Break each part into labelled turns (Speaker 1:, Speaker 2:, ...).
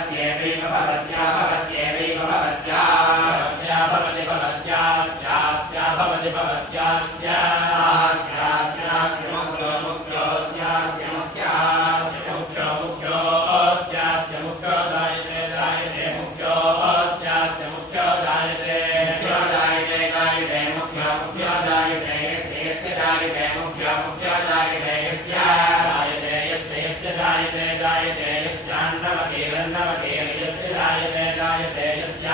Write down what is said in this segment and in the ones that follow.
Speaker 1: भवत्येवैव भवत्या भवत्येवैव भवत्या भवत्या भवति भवत्यास्यास्या भवति भवत्यास्यास्यास्यास्य मुख्यो मुख्यो स्यास्य मुख्यास्य मुख्यो मुख्यो स्यास्य मुख्यो दायते दायते मुख्यो स्यास्य मुख्यो दायते मुख्यो दायते दायते मुख्यो मुख्यो दायते यस्य यस्य दायते मुख्यो मुख्यो दायते यस्य दायते यस्य यस्य दायते दायते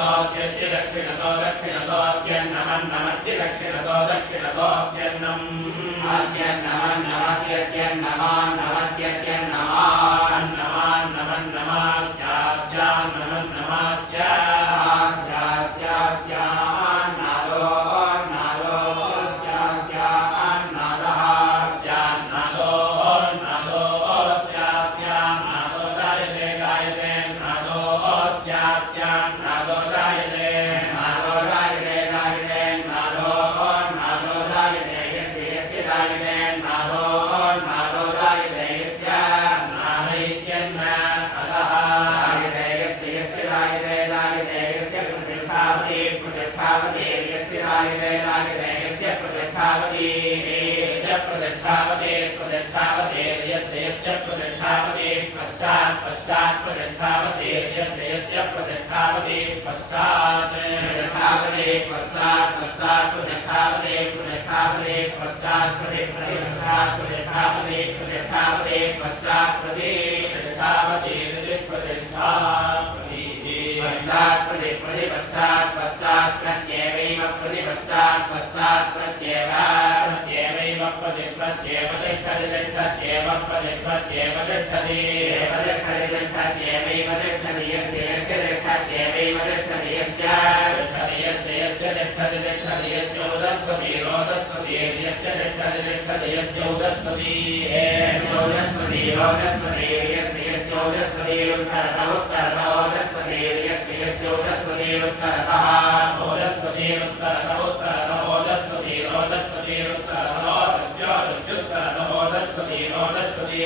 Speaker 1: దక్షిణతోద్యతి దక్షిణతో దక్షిణతోద్యన్నమన్నమతి దక్షిణతో దక్షిణతోద్యన్నం అద్యన్నమన్నమత్యన్నమాన్నమత్యన్నమాన్నమాన్నమన్నమాస్యాస్యాన్నమ दक्षिणतो दक्षिणतोऽद्यन्नमन्नमत्ति दक्षिणतो दक्षिणतोऽद्यन्नम् प्रतिष्ठापते प्रतिष्ठापते यस्य यस्य प्रतिष्ठापते पश्चात् पश्चात् प्रतिष्ठापते यस्य यस्य प्रतिष्ठापते पश्चात् प्रतिष्ठापते पश्चात् पश्चात् प्रतिष्ठापते प्रतिष्ठापते पश्चात् प्रति प्रतिष्ठात् प्रतिष्ठापते पश्चात् पश्चात् प्रत्येव प्रत्येवैव प्रति प्रत्येव तिष्ठति तिष्ठत्येव प्रति प्रत्येव तिष्ठति एव तिष्ठति तिष्ठत्येवैव तिष्ठति यस्य यस्य तिष्ठत्येवैव तिष्ठति यस्य तिष्ठति यस्य यस्य तिष्ठति तिष्ठति यस्य उदस्वती रोदस्वती यस्य तिष्ठति तिष्ठति यस्य उदस्वती यस्य उदस्वती रोदस्वती यस्य यस्य उदस्वती उत्तरत उत्तरत ओदस्वती यस्य यस्य उदस्वती उत्तरतः रोदस्वती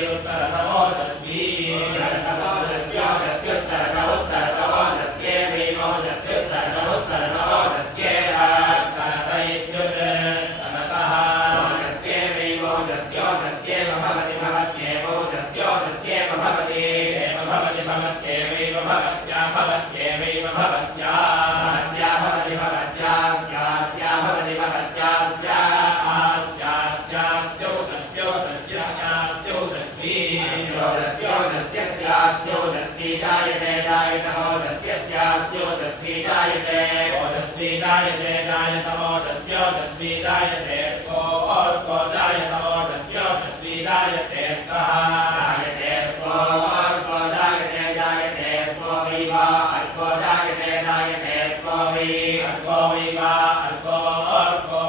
Speaker 1: स्यास्योदस्वी जायते जायतमोदस्य स्यास्योदस्वी जायते ओदस्वी जायते जायतमोदस्योदस्वी जायते को अर्को जायतमोदस्योदस्वी जायते कः जायते को अर्को जायते जायते को विवा अर्को जायते जायते को वि अर्को विवा अर्को अर्को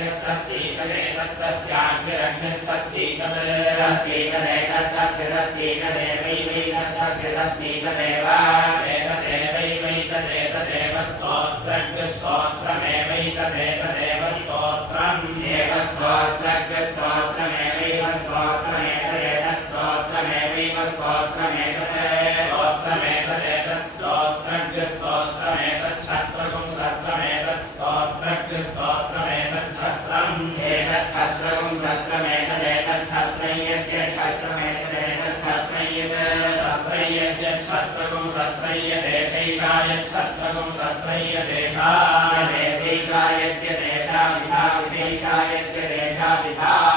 Speaker 1: तस्याग्निरग्निस्तस्यैतदेतत्तस्याग्निरग्निस्तस्यैतद् तस्यैतदेतत्तस्य तस्यैतदेवैवैतत्तस्य तस्यैतदेव एतदेवैवैतदेतदेव स्तोत्रज्ञस्तोत्रमेवैतदेतदेव स्तोत्रम् एव स्तोत्रज्ञस्तोत्रमेवैव स्तोत्रमेतदेतत् स्तोत्रमेवैव स्तोत्रमेतत् स्तोत्रमेतदेतत् यत्सत्रगुं शस्त्रैयदेशा
Speaker 2: यदेशैषा यद्यदेशा विधा विधैषा यद्यदेशा विधा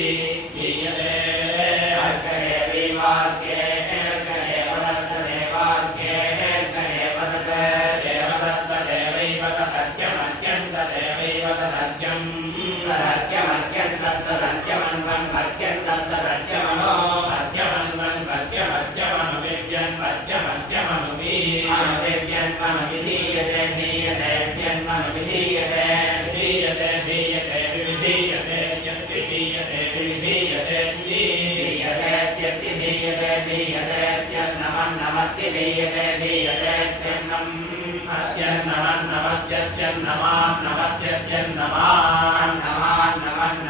Speaker 1: தேவி अत्यदीयते दीयतेत्यन्नम् अत्यन्नमन्नमत्यत्यन्नमान्नमत्यत्यन्नमान्नमान्नमन्न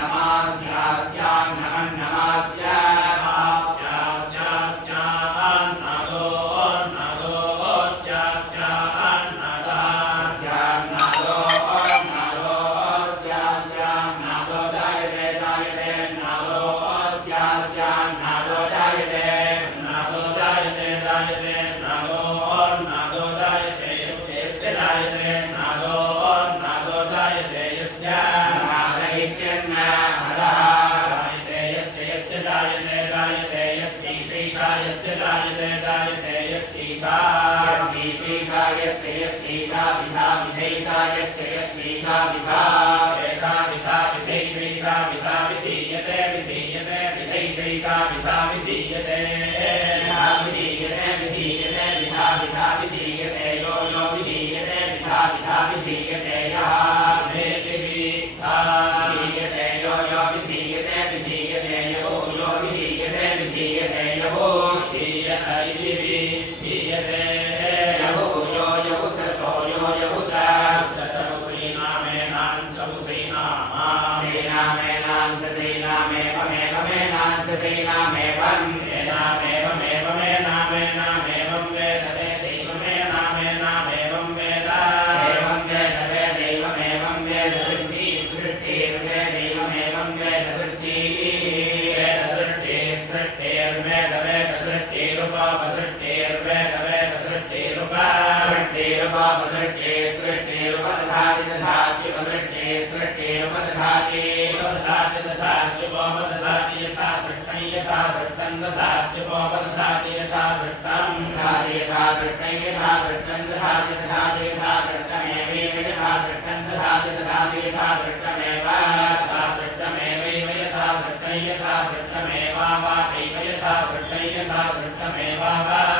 Speaker 1: विधैषैषा विधा विधीयते
Speaker 2: विधीयते
Speaker 1: विधैषैषा विधा विधि
Speaker 2: नामेवम् एनामेवमेवमेनामेनामेवं
Speaker 1: वेदते दैवमेनामेनामेवं वेद
Speaker 2: एवं वेदते दैवमेवं वेद सृष्टिः सृष्टिर्वे दैवमेवं वेद सृष्टिः
Speaker 1: वेद सृष्टिः सृष्टिर्वेद वेद सृष्टिरुपापसृष्टिर्वेद वेद सृष्टिरुपा
Speaker 2: सृष्टिरुपापसृष्टिः सृष्टिरुपदधाति दधात्युपसृष्टिः
Speaker 1: बन्धाति यथा सृष्टं धाति यथा सृष्टं
Speaker 2: यथा सृष्टं दधाति दधाति यथा सृष्टमेवैव यथा सृष्टं दधाति दधाति यथा सृष्टमेव
Speaker 1: सा सृष्टमेवैव यथा सृष्टं यथा सृष्टमेवावाहैव यथा सृष्टं यथा सृष्टमेवावा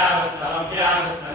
Speaker 2: तमप्यावृत्तमप्यावृत्त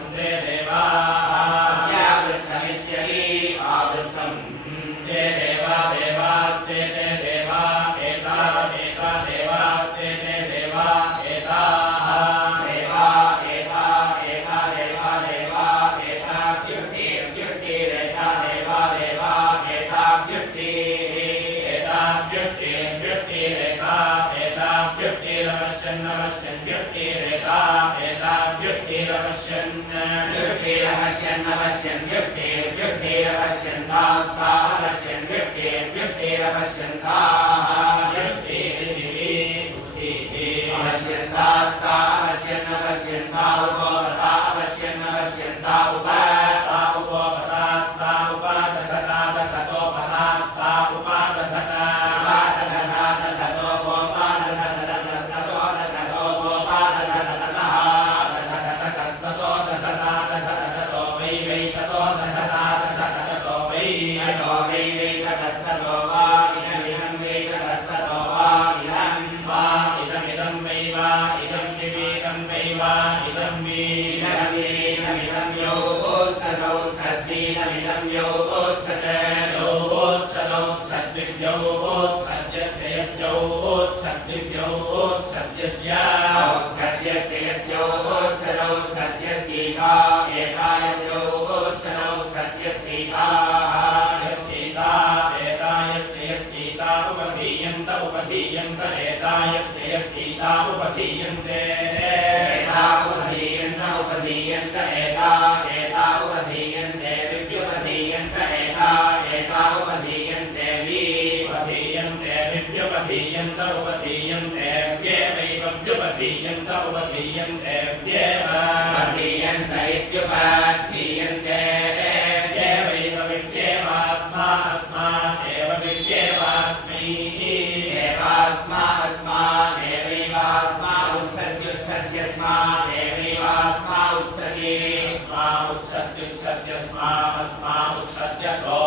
Speaker 2: उपधीयन्त उपधीयन्त एतायस्य यस्यैता उपधीयन्ते
Speaker 1: उपधीयन्तेभ्येव
Speaker 2: वर्धीयन्त इत्युपधीयन्ते That's all.